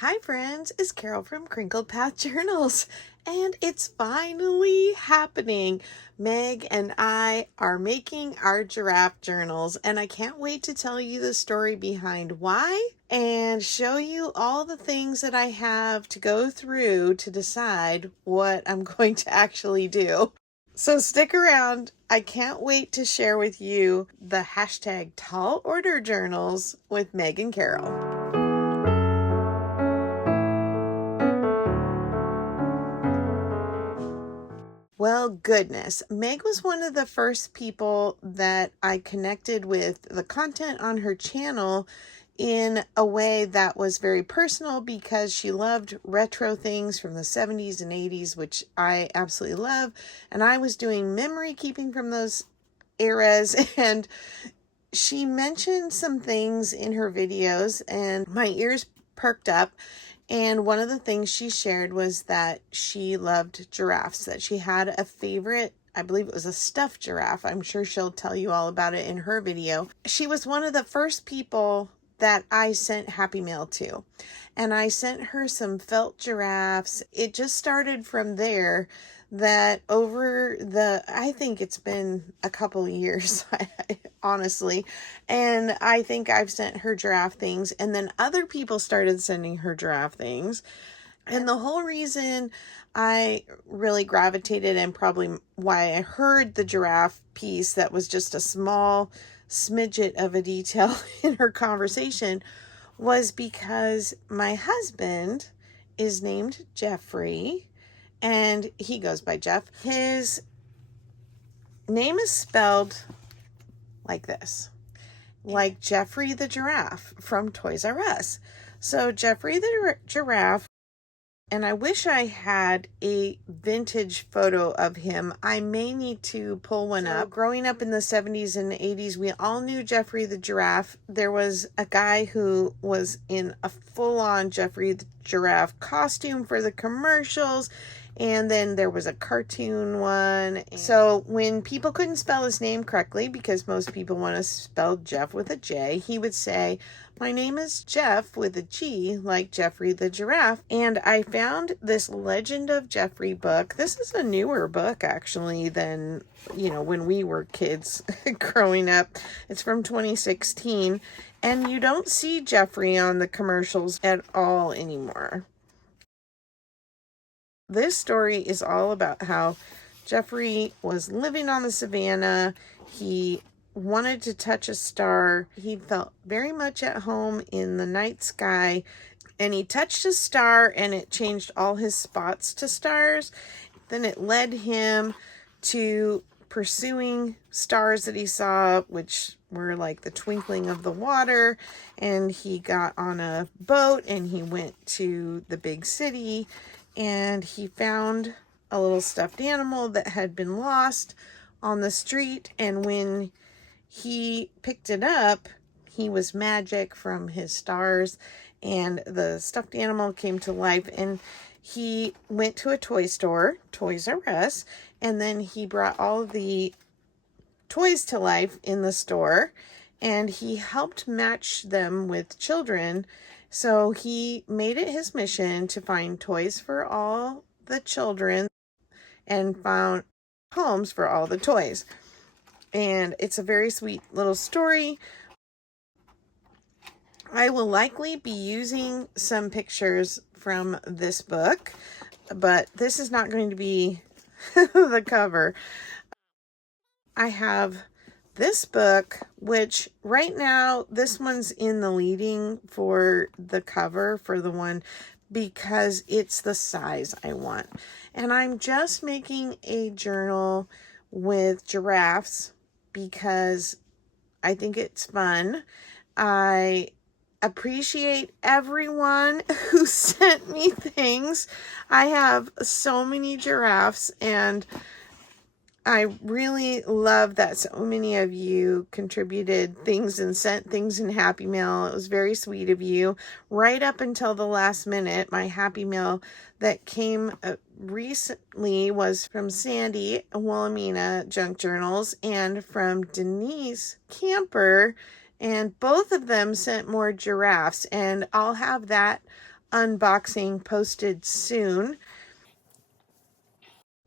Hi friends, it's Carol from Crinkled Path Journals, and it's finally happening. Meg and I are making our giraffe journals, and I can't wait to tell you the story behind why and show you all the things that I have to go through to decide what I'm going to actually do. So stick around. I can't wait to share with you the hashtag Tall Order Journals with Meg and Carol. Well, goodness. Meg was one of the first people that I connected with the content on her channel in a way that was very personal because she loved retro things from the 70s and 80s, which I absolutely love. And I was doing memory keeping from those eras, and she mentioned some things in her videos, and my ears perked up. And one of the things she shared was that she loved giraffes, that she had a favorite, I believe it was a stuffed giraffe. I'm sure she'll tell you all about it in her video. She was one of the first people that I sent Happy Mail to. And I sent her some felt giraffes. It just started from there, that over I think it's been a couple of years, honestly. And I think I've sent her giraffe things, and then other people started sending her giraffe things. And the whole reason I really gravitated, and probably why I heard the giraffe piece that was just a small smidget of a detail in her conversation, was because my husband is named Jeffrey, and he goes by Jeff. His name is spelled like this, like Jeffrey the Giraffe from Toys R Us. So Jeffrey the Giraffe, and I wish I had a vintage photo of him. I may need to pull one up. Growing up in the 70s and 80s, we all knew Jeffrey the Giraffe. There was a guy who was in a full-on Jeffrey the Giraffe costume for the commercials. And then there was a cartoon one. So when people couldn't spell his name correctly, because most people want to spell Jeff with a J, he would say, "My name is Jeff with a G, like Jeffrey the Giraffe." And I found this Legend of Jeffrey book. This is a newer book, actually, than, when we were kids growing up. It's from 2016. And you don't see Jeffrey on the commercials at all anymore. This story is all about how Jeffrey was living on the savannah. He wanted to touch a star. He felt very much at home in the night sky, and he touched a star and it changed all his spots to stars. Then it led him to pursuing stars that he saw, which were like the twinkling of the water. And he got on a boat and he went to the big city, and he found a little stuffed animal that had been lost on the street. And when he picked it up, he was magic from his stars, and the stuffed animal came to life. And he went to a toy store, Toys R Us, and then he brought all of the toys to life in the store, and he helped match them with children. So he made it his mission to find toys for all the children and found homes for all the toys. And it's a very sweet little story. I will likely be using some pictures from this book, but this is not going to be the cover. I have this book, which right now, this one's in the leading for the cover for the one, because it's the size I want. And I'm just making a journal with giraffes because I think it's fun. I appreciate everyone who sent me things. I have so many giraffes, and I really love that so many of you contributed things and sent things in Happy Mail. It was very sweet of you. Right up until the last minute, my Happy Mail that came recently was from Sandy Wilhelmina Junk Journals and from Denise Camper, and both of them sent more giraffes, and I'll have that unboxing posted soon.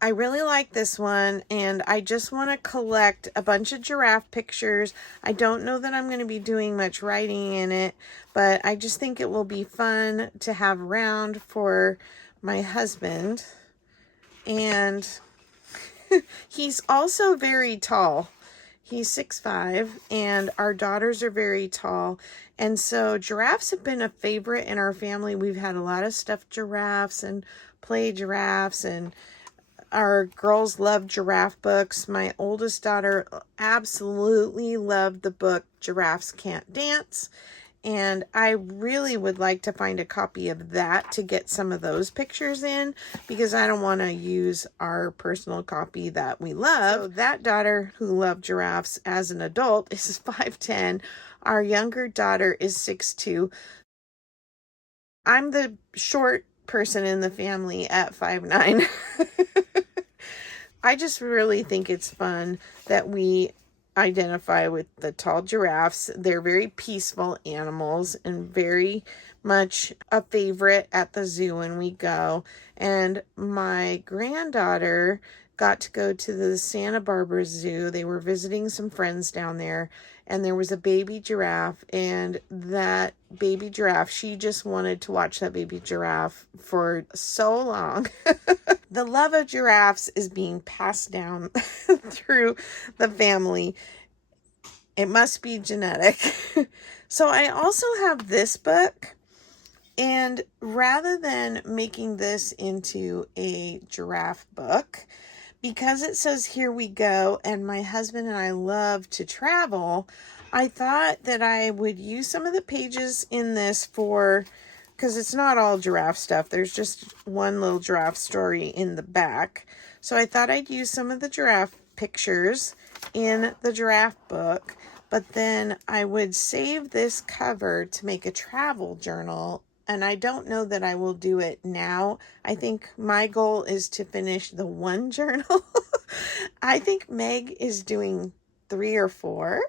I really like this one, and I just want to collect a bunch of giraffe pictures. I don't know that I'm going to be doing much writing in it, but I just think it will be fun to have around for my husband. And he's also very tall. He's 6'5", and our daughters are very tall. And so giraffes have been a favorite in our family. We've had a lot of stuffed giraffes and play giraffes, and our girls love giraffe books. My oldest daughter absolutely loved the book Giraffes Can't Dance. And I really would like to find a copy of that to get some of those pictures in, because I don't want to use our personal copy that we love. So that daughter who loved giraffes as an adult is 5'10". Our younger daughter is 6'2". I'm the short person in the family at 5'9". I just really think it's fun that we identify with the tall giraffes. They're very peaceful animals and very much a favorite at the zoo when we go. And my granddaughter got to go to the Santa Barbara Zoo. They were visiting some friends down there, and there was a baby giraffe, and that baby giraffe, she just wanted to watch that baby giraffe for so long. The love of giraffes is being passed down through the family. It must be genetic. So I also have this book, and rather than making this into a giraffe book, because it says here we go, and my husband and I love to travel, I thought that I would use some of the pages in this for, because it's not all giraffe stuff. There's just one little giraffe story in the back. So I thought I'd use some of the giraffe pictures in the giraffe book, but then I would save this cover to make a travel journal. And I don't know that I will do it now. I think my goal is to finish the one journal. I think Meg is doing 3 or 4.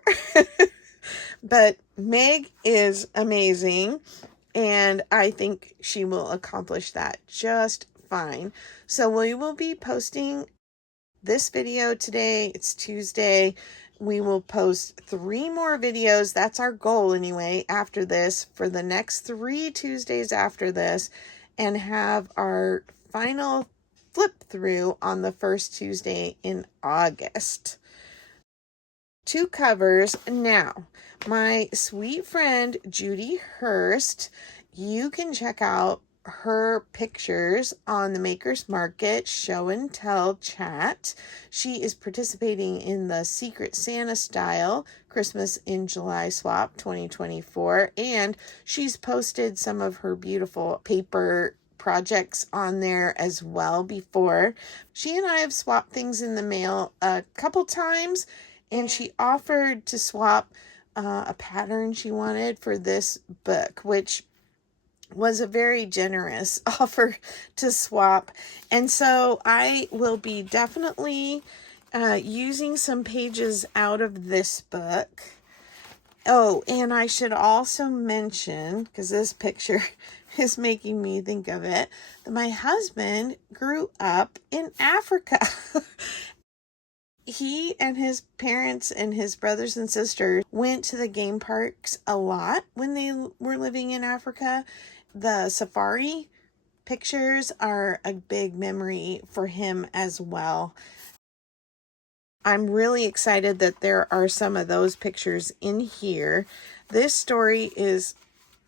But Meg is amazing, and I think she will accomplish that just fine. So we will be posting this video today. It's Tuesday. We will post 3 more videos. That's our goal anyway, after this, for the next 3 Tuesdays after this, and have our final flip through on the first Tuesday in August. 2 covers. Now, my sweet friend Judy Hurst, you can check out her pictures on the Makers Market show and tell chat. She is participating in the Secret Santa style Christmas in July swap 2024, and she's posted some of her beautiful paper projects on there as well before. She and I have swapped things in the mail a couple times, and she offered to swap a pattern she wanted for this book, which was a very generous offer to swap. And so I will be definitely using some pages out of this book. Oh, and I should also mention, because this picture is making me think of it, that my husband grew up in Africa. He and his parents and his brothers and sisters went to the game parks a lot when they were living in Africa. The safari pictures are a big memory for him as well. I'm really excited that there are some of those pictures in here. This story is,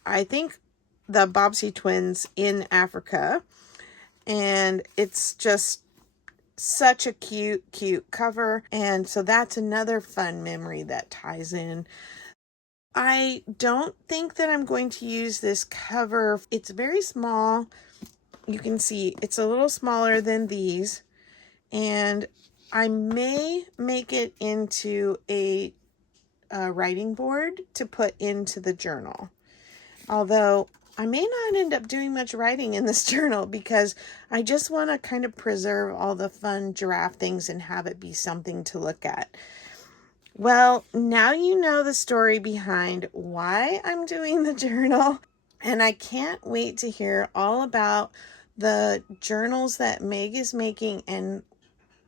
I think, the Bobbsey twins in Africa, and it's just such a cute cover. And so that's another fun memory that ties in. I don't think that I'm going to use this cover. It's very small. You can see it's a little smaller than these, and I may make it into a writing board to put into the journal. Although I may not end up doing much writing in this journal, because I just want to kind of preserve all the fun giraffe things and have it be something to look at. Well, now you know the story behind why I'm doing the journal. And I can't wait to hear all about the journals that Meg is making. And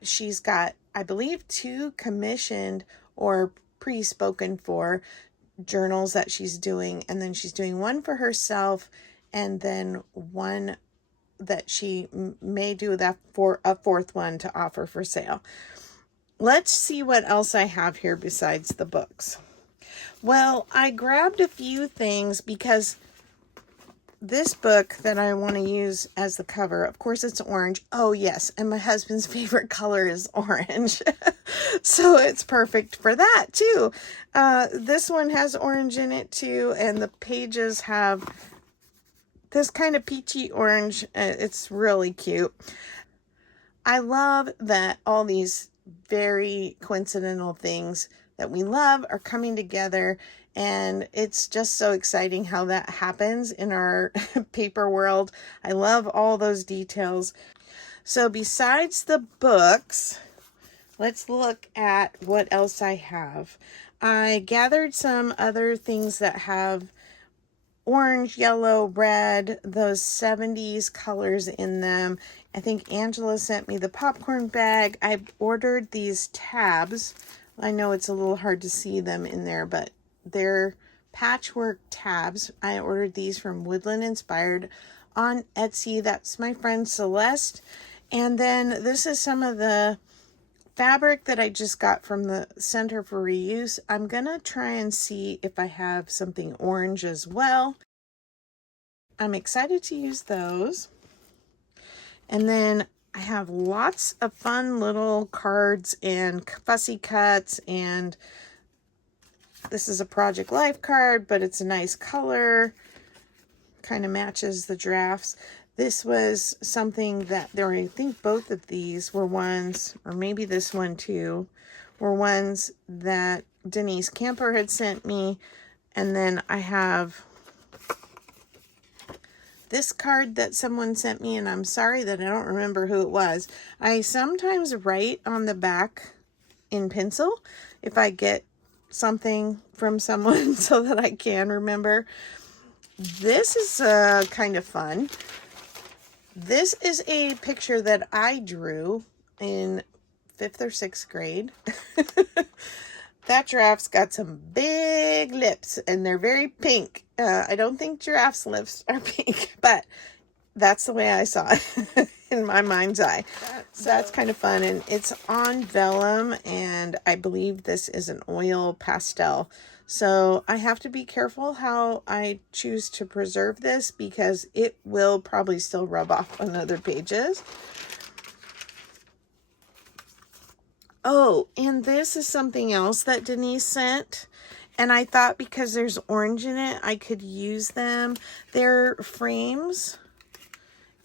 she's got, I believe, 2 commissioned or pre-spoken for journals that she's doing. And then she's doing one for herself, and then one that she may do that for a 4th one to offer for sale. Let's see what else I have here besides the books. Well, I grabbed a few things because this book that I want to use as the cover, of course, it's orange. Oh, yes. And my husband's favorite color is orange. So it's perfect for that, too. This one has orange in it, too. And the pages have this kind of peachy orange. It's really cute. I love that all these very coincidental things that we love are coming together, and it's just so exciting how that happens in our paper world. I love all those details. So besides the books, let's look at what else I have. I gathered some other things that have orange, yellow, red, those 70s colors in them. I think Angela sent me the popcorn bag. I ordered these tabs. I know it's a little hard to see them in there, but they're patchwork tabs. I ordered these from Woodland Inspired on Etsy. That's my friend Celeste. And then this is some of the fabric that I just got from the Center for Reuse. I'm going to try and see if I have something orange as well. I'm excited to use those. And then I have lots of fun little cards and fussy cuts, and this is a Project Life card, but it's a nice color. Kind of matches the giraffes. This was something that I think both of these were ones, or maybe this one too, were ones that Denise Camper had sent me. And then I have this card that someone sent me, and I'm sorry that I don't remember who it was. I sometimes write on the back in pencil if I get something from someone so that I can remember. This is kind of fun. This is a picture that I drew in 5th or 6th grade. That giraffe's got some big lips, and they're very pink. I don't think giraffes' lips are pink, but that's the way I saw it in my mind's eye. So that's kind of fun, and it's on vellum, and I believe this is an oil pastel. So I have to be careful how I choose to preserve this because it will probably still rub off on other pages. Oh, and this is something else that Denise sent. And I thought because there's orange in it, I could use them. They're frames.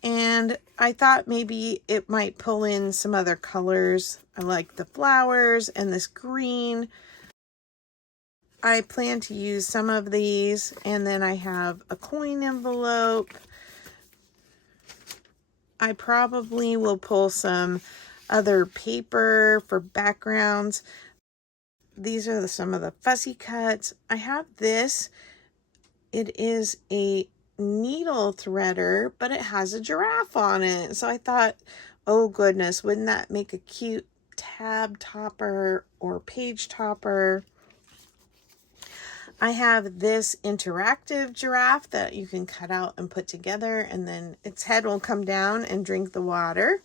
And I thought maybe it might pull in some other colors. I like the flowers and this green. I plan to use some of these. And then I have a coin envelope. I probably will pull some other paper for backgrounds. These are some of the fussy cuts. I have this. It is a needle threader, but it has a giraffe on it. So I thought, oh goodness, wouldn't that make a cute tab topper or page topper? I have this interactive giraffe that you can cut out and put together, and then its head will come down and drink the water.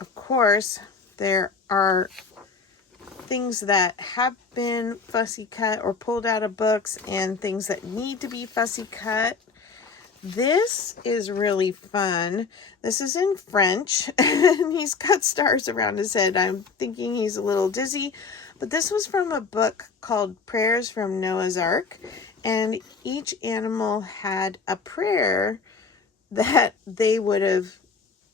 Of course, there are things that have been fussy cut or pulled out of books and things that need to be fussy cut. This is really fun. This is in French, and he's got stars around his head. I'm thinking he's a little dizzy, but this was from a book called Prayers from Noah's Ark, and each animal had a prayer that they would have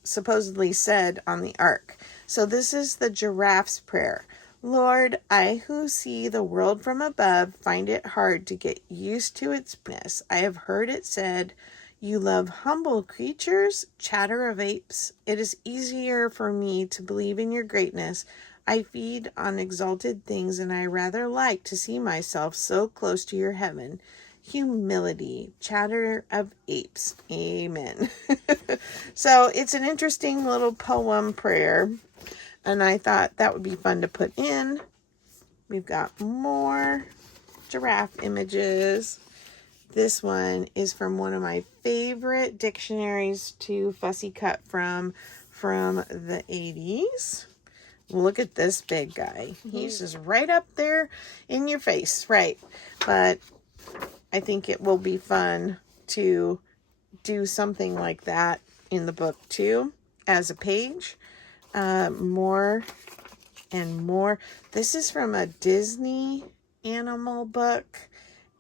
supposedly said on the ark. So this is the giraffe's prayer. Lord, I who see the world from above find it hard to get used to its goodness. I have heard it said, you love humble creatures, chatter of apes. It is easier for me to believe in your greatness. I feed on exalted things, and I rather like to see myself so close to your heaven. Humility, chatter of apes. Amen. So it's an interesting little poem prayer, and I thought that would be fun to put in. We've got more giraffe images. This one is from one of my favorite dictionaries to fussy cut from the 80s. Look at this big guy. He's just right up there in your face, right? But I think it will be fun to do something like that in the book too, as a page. More and more. This is from a Disney animal book,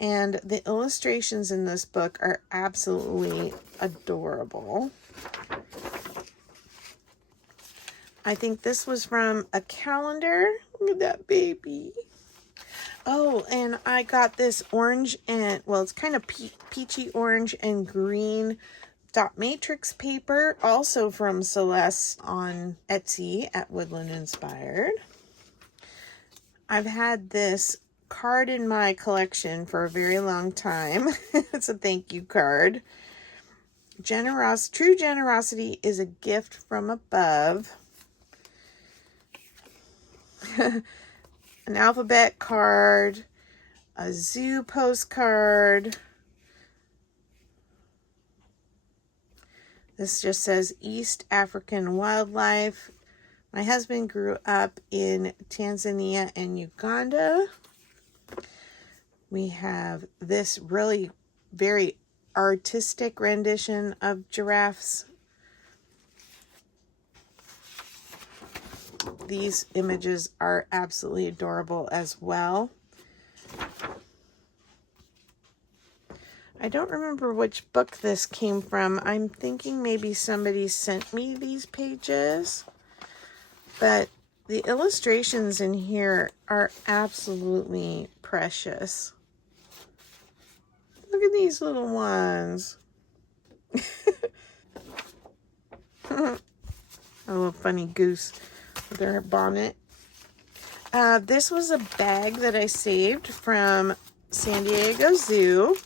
and the illustrations in this book are absolutely adorable. I think this was from a calendar. Look at that baby. Oh, and I got this orange and, well, it's kind of peachy orange and green dot matrix paper, also from Celeste on Etsy at Woodland Inspired. I've had this card in my collection for a very long time. It's a thank you card. True generosity is a gift from above. An alphabet card, a zoo postcard. This just says East African wildlife. My husband grew up in Tanzania and Uganda. We have this really very artistic rendition of giraffes. These images are absolutely adorable as well. I don't remember which book this came from. I'm thinking maybe somebody sent me these pages. But the illustrations in here are absolutely precious. Look at these little ones. A little funny goose with her bonnet. This was a bag that I saved from San Diego Zoo,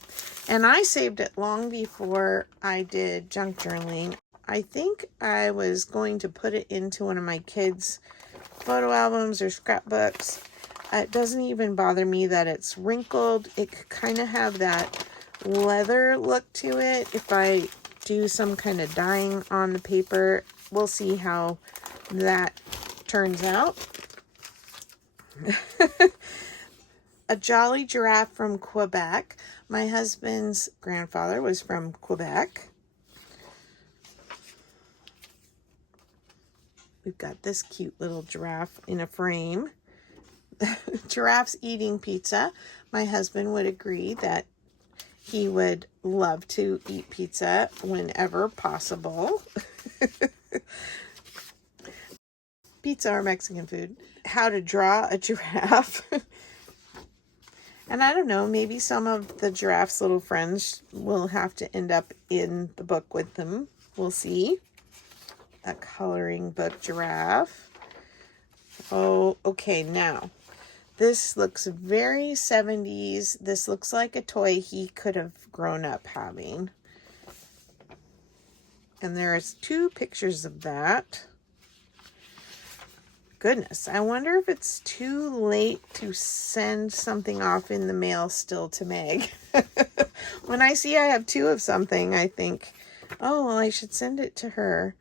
and I saved it long before I did junk journaling. I think I was going to put it into one of my kids' photo albums or scrapbooks. It doesn't even bother me that it's wrinkled. It could kind of have that leather look to it if I do some kind of dyeing on the paper. We'll see how that turns out. A jolly giraffe from Quebec. My husband's grandfather was from Quebec. We've got this cute little giraffe in a frame. Giraffes eating pizza. My husband would agree that he would love to eat pizza whenever possible. Pizza or Mexican food. How to draw a giraffe. And I don't know, maybe some of the giraffe's little friends will have to end up in the book with them. We'll see. A coloring book giraffe. Oh, okay, now. This looks very 70s. This looks like a toy he could have grown up having. And there's 2 pictures of that. Goodness, I wonder if it's too late to send something off in the mail still to Meg. When I see I have 2 of something, I think, oh, well, I should send it to her.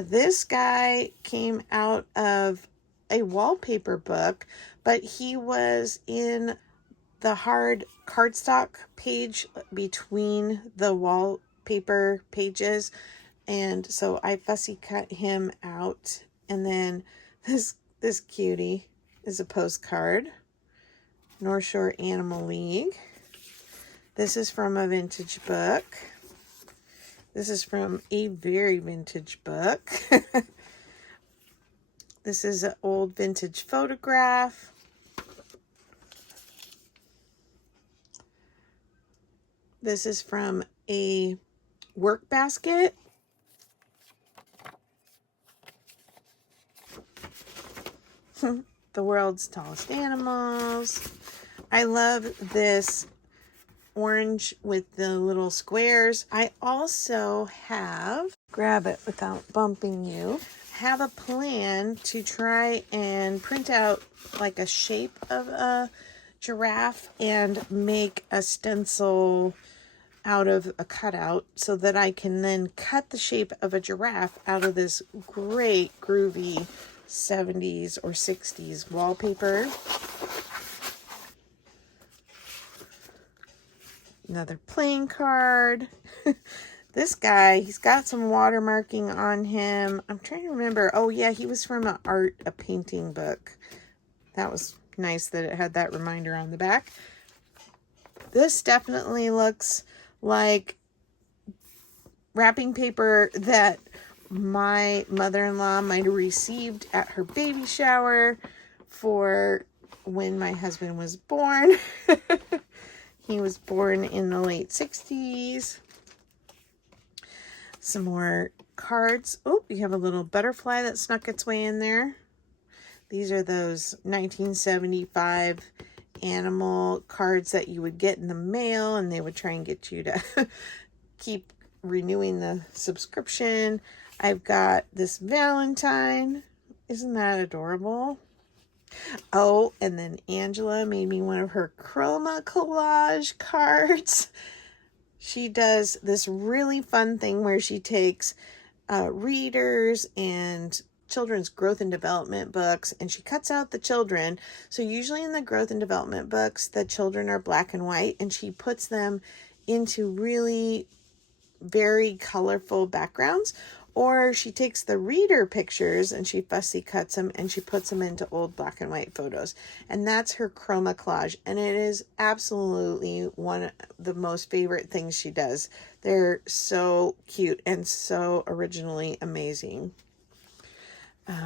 This guy came out of a wallpaper book, but he was in the hard cardstock page between the wallpaper pages. And so I fussy cut him out. And then this cutie is a postcard. North Shore Animal League. This is from a vintage book. This is from a very vintage book. This is an old vintage photograph. This is from a work basket. The World's Tallest Animals. I love this orange with the little squares. I also have, grab it without bumping you, have a plan to try and print out like a shape of a giraffe and make a stencil out of a cutout so that I can then cut the shape of a giraffe out of this great groovy 70s or 60s wallpaper. Another playing card. This guy, he's got some watermarking on him. I'm trying to remember. Oh yeah, he was from a painting book. That was nice that it had that reminder on the back. This definitely looks like wrapping paper that my mother-in-law might have received at her baby shower for when my husband was born. He was born in the late 60s. Some more cards. Oh, you have a little butterfly that snuck its way in there. These are those 1975 animal cards that you would get in the mail, and they would try and get you to keep renewing the subscription. I've got this Valentine. Isn't that adorable? Oh, and then Angela made me one of her chroma collage cards. She does this really fun thing where she takes readers and children's growth and development books, and she cuts out the children. So usually in the growth and development books, the children are black and white, and she puts them into really very colorful backgrounds. Or she takes the reader pictures and she fussy cuts them and she puts them into old black and white photos. And that's her chroma collage. And it is absolutely one of the most favorite things she does. They're so cute and so originally amazing.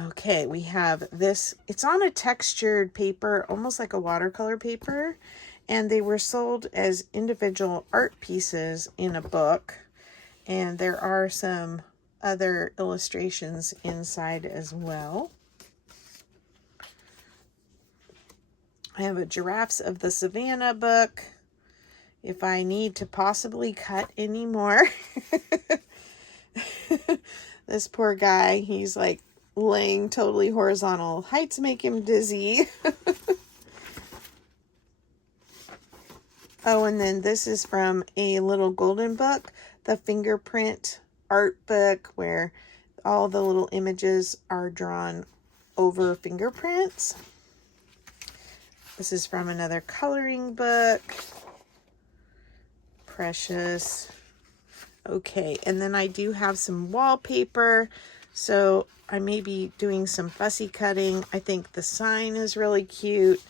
Okay, we have this. It's on a textured paper, almost like a watercolor paper. And they were sold as individual art pieces in a book. And there are some other illustrations inside as well. I have a Giraffes of the Savannah book. If I need to possibly cut any more. This poor guy, he's like laying totally horizontal. Heights make him dizzy. Oh, and then this is from a little golden book, the fingerprint art book, where all the little images are drawn over fingerprints. This is from another coloring book. Precious. Okay, and then I do have some wallpaper, so I may be doing some fussy cutting. I think the sign is really cute.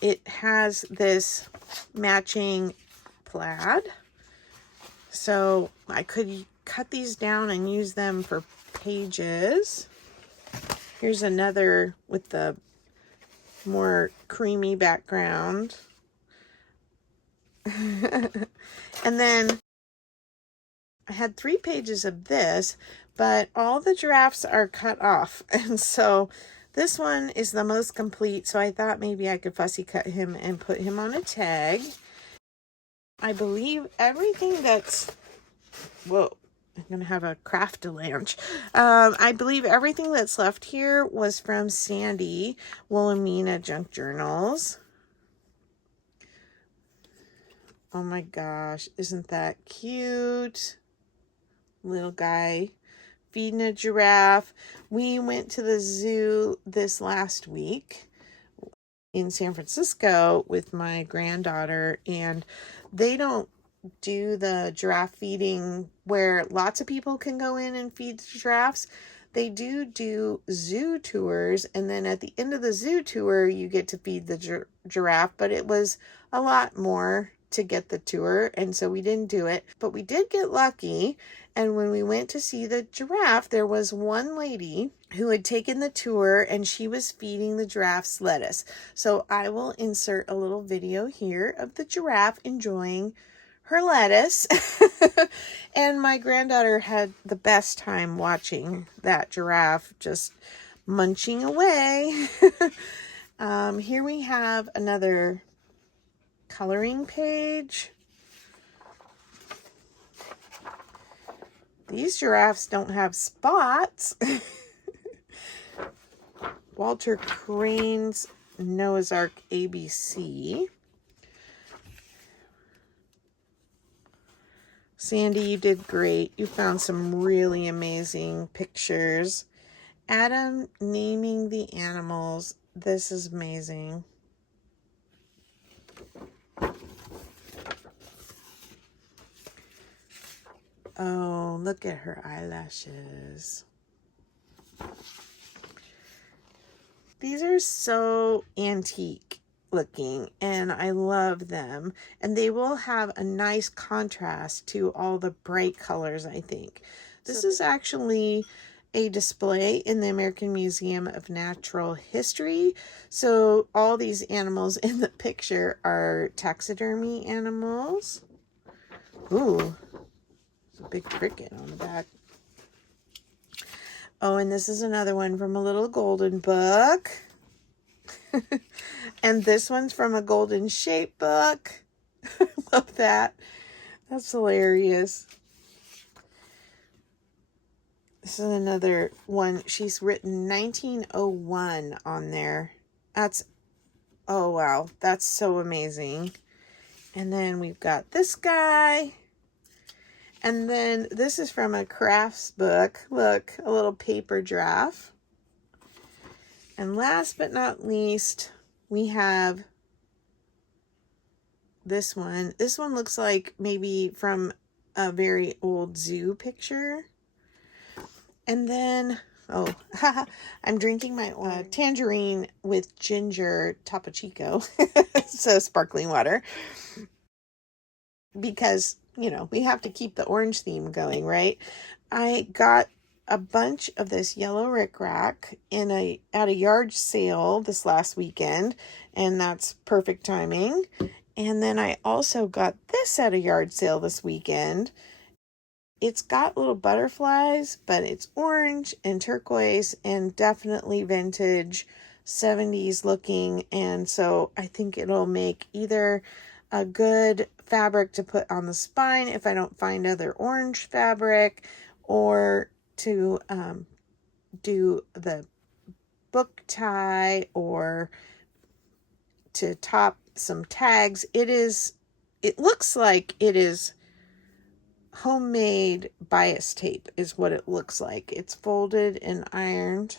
It has this matching plaid, so I could cut these down and use them for pages. Here's another with the more creamy background. And then I had 3 pages of this, but all the giraffes are cut off. And so this one is the most complete, so I thought maybe I could fussy cut him and put him on a tag. I believe everything that's, whoa, I'm going to have a craft lunch. I believe everything that's left here was from Sandy Wilhelmina Junk Journals. Oh my gosh, isn't that cute? Little guy feeding a giraffe. We went to the zoo this last week in San Francisco with my granddaughter, and they don't do the giraffe feeding where lots of people can go in and feed the giraffes. They do zoo tours, and then at the end of the zoo tour you get to feed the giraffe, but it was a lot more to get the tour, and so we didn't do it. But we did get lucky, and when we went to see the giraffe, there was one lady who had taken the tour, and she was feeding the giraffes lettuce. So I will insert a little video here of the giraffe enjoying her lettuce. And my granddaughter had the best time watching that giraffe just munching away. Here we have another coloring page. These giraffes don't have spots. Walter Crane's Noah's Ark ABC. Sandy, you did great. You found some really amazing pictures. Adam naming the animals. This is amazing. Oh, look at her eyelashes. These are so antique looking and I love them. And they will have a nice contrast to all the bright colors, I think. This is actually a display in the American Museum of Natural History. So all these animals in the picture are taxidermy animals. Ooh, there's a big cricket on the back. Oh, and this is another one from a little golden book. And this one's from a golden shape book. Love that. That's hilarious. This is another one. She's written 1901 on there. That's, oh wow, that's so amazing. And then we've got this guy. And then this is from a crafts book. Look, a little paper giraffe. And last but not least, we have this one. This one looks like maybe from a very old zoo picture. And then, oh, I'm drinking my tangerine with ginger Topo Chico. So sparkling water. Because, you know, we have to keep the orange theme going, right? I got a bunch of this yellow rickrack at a yard sale this last weekend, and that's perfect timing. And then I also got this at a yard sale this weekend. It's got little butterflies, but it's orange and turquoise and definitely vintage 70s looking. And so I think it'll make either a good fabric to put on the spine if I don't find other orange fabric, or to do the book tie, or to top some tags. It looks like it is homemade bias tape is what it looks like. It's folded and ironed.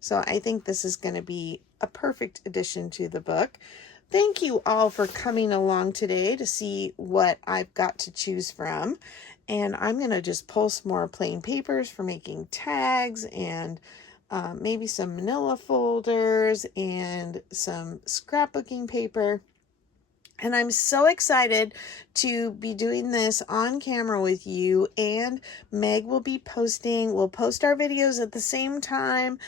So I think this is going to be a perfect addition to the book. Thank you all for coming along today to see what I've got to choose from. And I'm going to just pull some more plain papers for making tags, and maybe some manila folders and some scrapbooking paper. And I'm so excited to be doing this on camera with you. And Meg will be posting, we'll post our videos at the same time.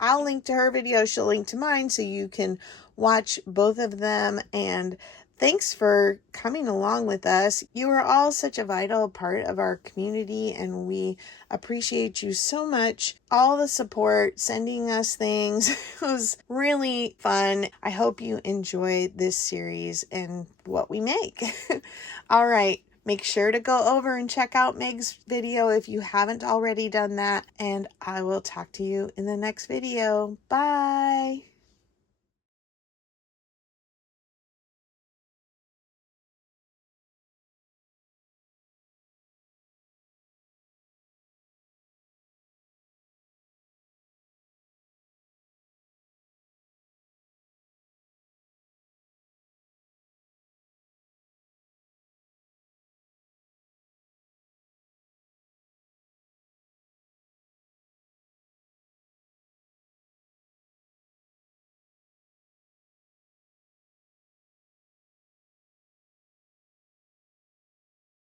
I'll link to her video, she'll link to mine, so you can watch both of them. And thanks for coming along with us. You are all such a vital part of our community, and we appreciate you so much. All the support, sending us things. It was really fun. I hope you enjoy this series and what we make. All right. Make sure to go over and check out Meg's video if you haven't already done that. And I will talk to you in the next video. Bye.